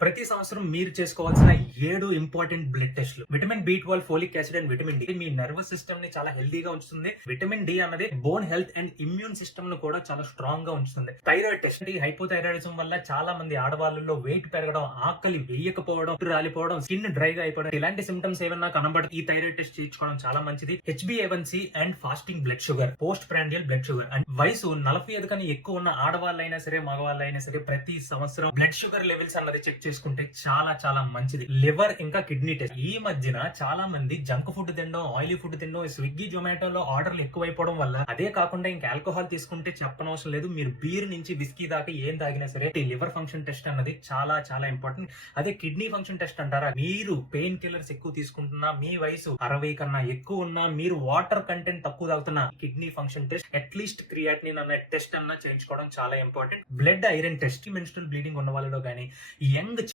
ప్రతి సంవత్సరం మీరు చేసుకోవాల్సిన 7 ఇంపార్టెంట్ బ్లడ్ టెస్ట్లు. Vitamin B12, folic acid and vitamin D me nervous system ని చాలా హెల్దీగా ఉంచుతుంది. విటమిన్ డి అన్నది bone health and immune system ను కూడా చాలా స్ట్రాంగ్ గా ఉంచుతుంది. థైరాయిడ్ టెస్ట్, హైపోథైరాయిడిజం వల్ల చాలా మంది ఆడవాళ్ళలో వెయిట్ పెరగడం, ఆకలి వేయకపోవడం, జుట్టు రాలిపోవడం, స్కిన్ డ్రైగా అయిపోవడం, ఇలాంటి సిమ్టమ్స్ ఏమన్నా కనబడి ఈ థైరాయిడ్ టెస్ట్ చేయించుకోవడం చాలా మంచిది. HbA1c and fasting blood sugar, post prandial blood sugar and వయసు 45 కన్నా ఎక్కువ ఉన్న ఆడవాళ్ళైనా సరే మగవాళ్ళైనా సరే ప్రతి సంవత్సరం బ్లడ్ షుగర్ లెవెల్స్ అన్నది చెక్ చేసుకుంటే చాలా చాలా మంచిది. లివర్ ఇంకా కిడ్నీ టెస్ట్. ఈ మధ్యన చాలా మంది జంక్ ఫుడ్ తినడం, ఆయిలీ ఫుడ్ తినడం, స్విగ్గీ జొమాటోలో ఆర్డర్లు ఎక్కువైపోవడం వల్ల, అదే కాకుండా ఇంకా ఆల్కహాల్ తీసుకుంటే చెప్పనవసరం లేదు, మీరు బీర్ నుంచి విస్కీ దాకా ఏం తాగినా సరే ఈ లివర్ ఫంక్షన్ టెస్ట్ అన్నది చాలా చాలా ఇంపార్టెంట్. అదే కిడ్నీ ఫంక్షన్ టెస్ట్ అంటారా, మీరు పెయిన్ కిల్లర్స్ ఎక్కువ తీసుకుంటున్నా, మీ వయసు 60 కన్నా ఎక్కువ ఉన్నా, మీరు వాటర్ కంటెంట్ తక్కువ తాగుతున్నా, kidney function test at least creatinine అనే టెస్ట్ అన్నా చేయించుకోవడం చాలా important. Blood iron test, menstrual bleeding ఉన్న వాళ్ళలో కానీ, యంగ్